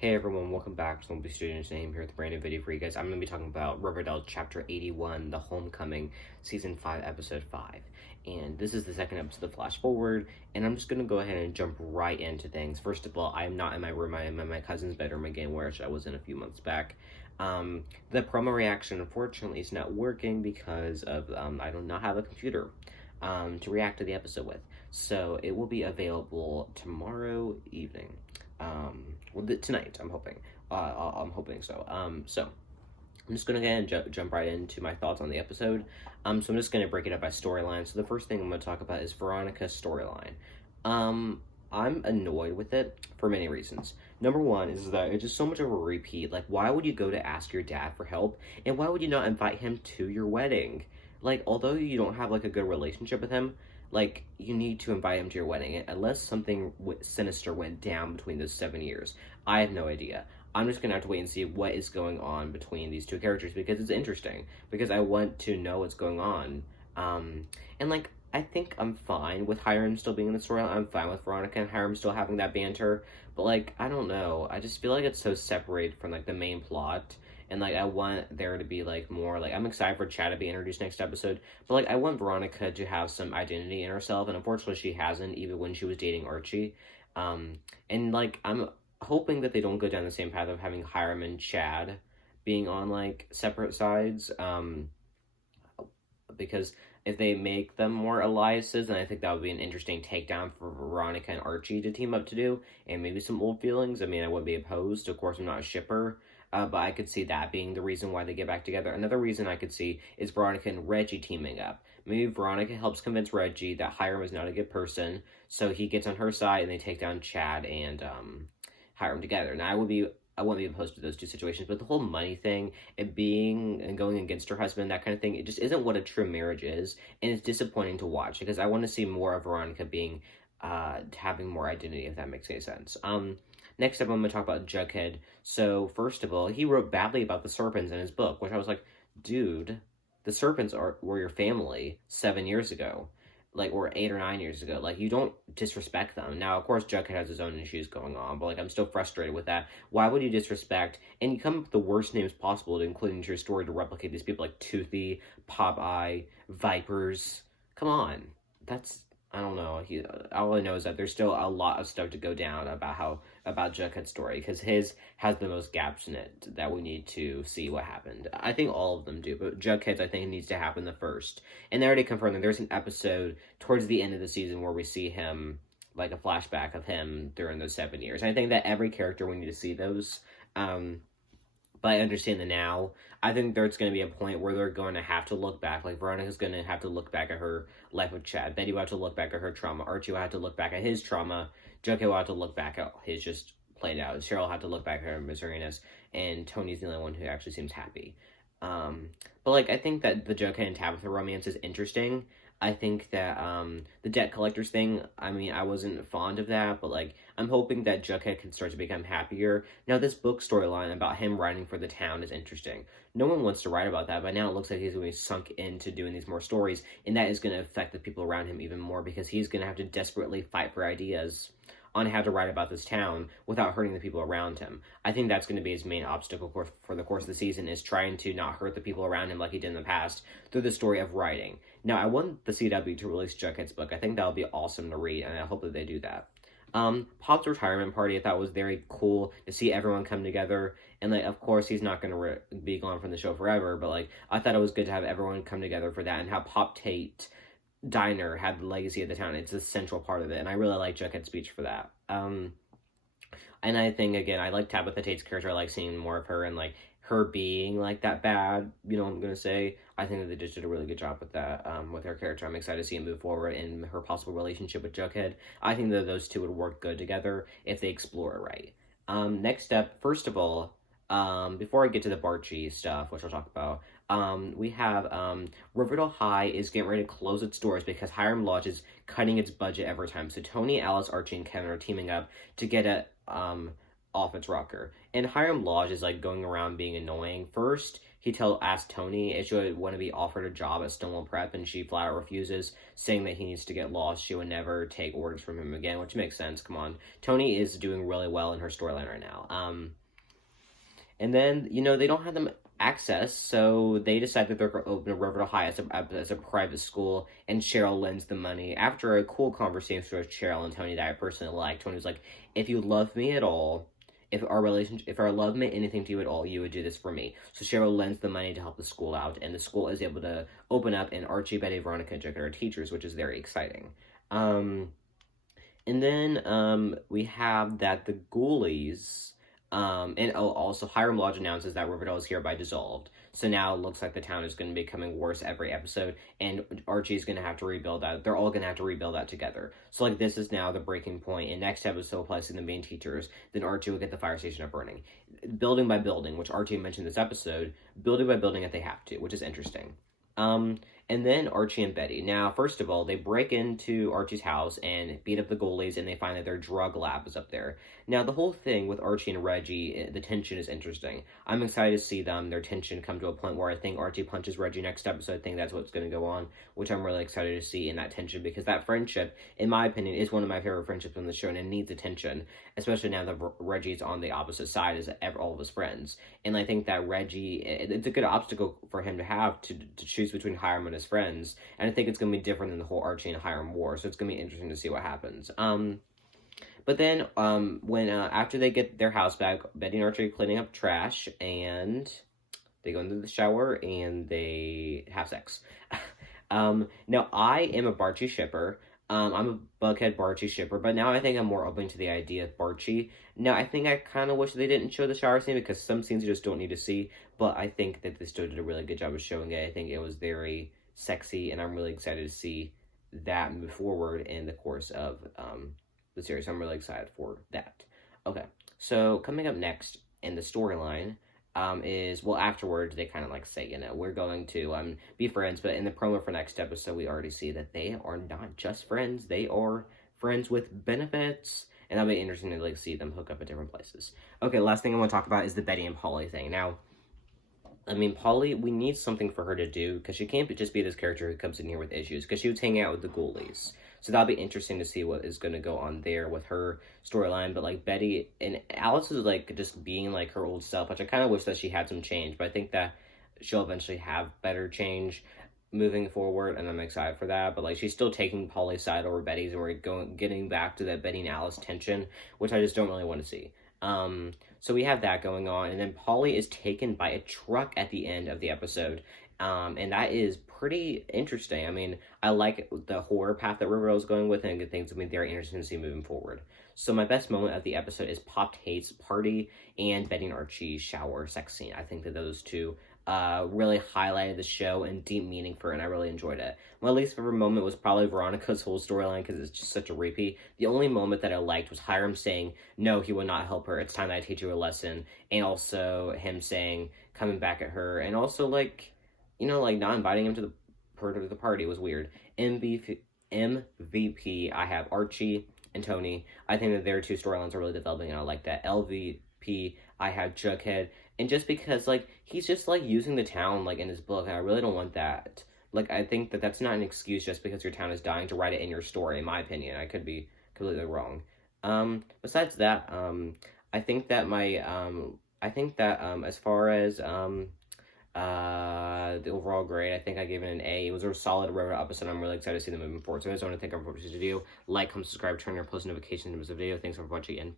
Hey everyone, welcome back to the Students Name here with a brand new video for you guys. I'm going to be talking about Riverdale Chapter 81, The Homecoming, Season 5, Episode 5. And this is the second episode of Flash Forward, and I'm just going to go ahead and jump right into things. First of all, I am not in my room, I am in my cousin's bedroom again, which I was in a few months back. The promo reaction, unfortunately, is not working because of, I do not have a computer to react to the episode with. So it will be available tomorrow evening. Tonight, I'm hoping. I'm hoping so. So I'm just gonna go ahead and jump right into my thoughts on the episode. So I'm just gonna break it up by storyline. So the first thing I'm gonna talk about is Veronica's storyline. I'm annoyed with it for many reasons. Number one is that it's just so much of a repeat. Like, why would you go to ask your dad for help, and why would you not invite him to your wedding? Like, although you don't have like a good relationship with him, like, you need to invite him to your wedding, unless something sinister went down between those 7 years. I have no idea. I'm just gonna have to wait and see what is going on between these two characters, because it's interesting, because I want to know what's going on. And like, I think I'm fine with Hiram still being in the storyline. I'm fine with Veronica and Hiram still having that banter, but like, I don't know. I just feel like it's so separated from like the main plot. And, like, I want there to be, like, more, like, I'm excited for Chad to be introduced next episode. But, like, I want Veronica to have some identity in herself. And, unfortunately, she hasn't, even when she was dating Archie. And, like, I'm hoping that they don't go down the same path of having Hiram and Chad being on, like, separate sides. Because if they make them more Eliases, then I think that would be an interesting takedown for Veronica and Archie to team up to do. And maybe some old feelings. I mean, I wouldn't be opposed. Of course, I'm not a shipper. But I could see that being the reason why they get back together. Another reason I could see is Veronica and Reggie teaming up. Maybe Veronica helps convince Reggie that Hiram is not a good person, so he gets on her side and they take down Chad and Hiram together. Now, I wouldn't be opposed to those two situations, but the whole money thing, it being and going against her husband, that kind of thing, it just isn't what a true marriage is, and it's disappointing to watch, because I want to see more of Veronica being, having more identity, if that makes any sense. Next up, I'm going to talk about Jughead. So, first of all, he wrote badly about the Serpents in his book, which I was like, dude, the Serpents were your family 7 years ago. Like, or 8 or 9 years ago. Like, you don't disrespect them. Now, of course, Jughead has his own issues going on, but, like, I'm still frustrated with that. Why would you disrespect, and you come up with the worst names possible to include into your story to replicate these people like Toothy, Popeye, Vipers? Come on. That's... I don't know. All I know is that there's still a lot of stuff to go down about Jughead's story, because his has the most gaps in it that we need to see what happened. I think all of them do, but Jughead's, I think, needs to happen the first. And they already confirmed that there's an episode towards the end of the season where we see him, like a flashback of him during those 7 years. And I think that every character, we need to see those. But I understand that now. I think there's going to be a point where they're going to have to look back. Like, Veronica's going to have to look back at her life with Chad. Betty will have to look back at her trauma. Archie will have to look back at his trauma. Jughead will have to look back at his just played out. Cheryl will have to look back at her miseriness. And Tony's the only one who actually seems happy. But, like, I think that the Jughead and Tabitha romance is interesting. I think that, the debt collectors thing, I mean, I wasn't fond of that, but, like, I'm hoping that Jughead can start to become happier. Now, this book storyline about him writing for the town is interesting. No one wants to write about that, but now it looks like he's going to be sunk into doing these more stories, and that is going to affect the people around him even more, because he's going to have to desperately fight for ideas on how to write about this town without hurting the people around him. I think that's going to be his main obstacle for the course of the season, is trying to not hurt the people around him like he did in the past through the story of writing. Now, I want the CW to release Jughead's book. I think that'll be awesome to read, and I hope that they do that. Pop's retirement party, I thought was very cool to see everyone come together, and, like, of course, he's not going to be gone from the show forever, but, like, I thought it was good to have everyone come together for that, and how Pop Tate Diner had the legacy of the town. It's a central part of it, and I really like Jughead's speech for that. And I think, again, I like Tabitha Tate's character. I like seeing more of her, and, like, her being, like, that bad, you know what I'm gonna say. I think that they just did a really good job with that, with her character. I'm excited to see it move forward in her possible relationship with Jughead. I think that those two would work good together if they explore it right. Next step, first of all, before I get to the BARCHIE stuff, which I'll talk about, we have, Riverdale High is getting ready to close its doors because Hiram Lodge is cutting its budget every time. So Tony, Alice, Archie, and Kevin are teaming up to get it, off its rocker. And Hiram Lodge is, like, going around being annoying. First, asked Tony if she would want to be offered a job at Stonewall Prep, and she flat out refuses, saying that he needs to get lost. She would never take orders from him again, which makes sense. Come on, Tony is doing really well in her storyline right now. And then, they don't have them access, so they decide that they're going to open a Riverdale High as a private school, and Cheryl lends the money. After a cool conversation with Cheryl and Tony that I personally liked, Tony was like, if you love me at all, if our love meant anything to you at all, you would do this for me. So Cheryl lends the money to help the school out, and the school is able to open up, and Archie, Betty, Veronica, and Jack are teachers, which is very exciting. And then we have that the Ghoulies... also Hiram Lodge announces that Riverdale is hereby dissolved. So now it looks like the town is going to be becoming worse every episode, and Archie's going to have to rebuild that. They're all going to have to rebuild that together. So, like, this is now the breaking point, and next episode, placing the main teachers, then Archie will get the fire station up burning. Building by building, which Archie mentioned this episode, building by building if they have to, which is interesting. And then Archie and Betty. Now, first of all, they break into Archie's house and beat up the Ghoulies, and they find that their drug lab is up there. Now, the whole thing with Archie and Reggie, the tension is interesting. I'm excited to see their tension come to a point where I think Archie punches Reggie next episode. I think that's what's going to go on, which I'm really excited to see in that tension, because that friendship, in my opinion, is one of my favorite friendships on the show, and it needs attention, especially now that Reggie's on the opposite side as all of his friends. And I think that Reggie, it's a good obstacle for him to have to choose between Hiram and his friends, and I think it's going to be different than the whole Archie and Hiram war, so it's going to be interesting to see what happens. But then, when after they get their house back, Betty and Archie are cleaning up trash, and they go into the shower, and they have sex. Now, I am a BARCHIE shipper. I'm a Bughead BARCHIE shipper, but now I think I'm more open to the idea of BARCHIE. Now, I think I kind of wish they didn't show the shower scene, because some scenes you just don't need to see, but I think that they still did a really good job of showing it. I think it was very sexy, and I'm really excited to see that move forward in the course of the series. I'm really excited for that. Okay, so coming up next in the storyline is, well, afterwards they kind of like say, we're going to be friends, but in the promo for next episode, we already see that they are not just friends, they are friends with benefits, and that'll be interesting to see them hook up at different places. Okay, last thing I want to talk about is the Betty and Polly thing. Now, Polly, we need something for her to do, because she can't just be this character who comes in here with issues, because she was hanging out with the Ghoulies. So that'll be interesting to see what is going to go on there with her storyline. But, Betty and Alice is, just being, her old self, which I kind of wish that she had some change. But I think that she'll eventually have better change moving forward, and I'm excited for that. But, she's still taking Polly's side over Betty's, and we're getting back to that Betty and Alice tension, which I just don't really want to see. So we have that going on, and then Polly is taken by a truck at the end of the episode, and that is pretty interesting. I like the horror path that Riverdale is going with, and good things very interesting to see moving forward. So my best moment of the episode is Pop Tate's party and Betty and Archie's shower sex scene. I think that those two really highlighted the show and deep meaning for it, and I really enjoyed it. My least favorite moment was probably Veronica's whole storyline, because it's just such a repeat. The only moment that I liked was Hiram saying, no, he would not help her, it's time that I teach you a lesson, and also him saying, coming back at her, and also, not inviting him to the party was weird. MVP, I have Archie and Tony. I think that their two storylines are really developing, and I like that. LVP, I have Jughead, and just because, he's just, using the town, in his book, and I really don't want that. I think that that's not an excuse just because your town is dying to write it in your story, in my opinion. I could be completely wrong. Besides that, I think that as far as, the overall grade, I think I gave it an A. It was a solid Riverdale episode. I'm really excited to see them moving forward. So I just want to thank everyone for watching this video. Like, comment, subscribe, turn on your post notifications to miss a video. Thanks for watching, and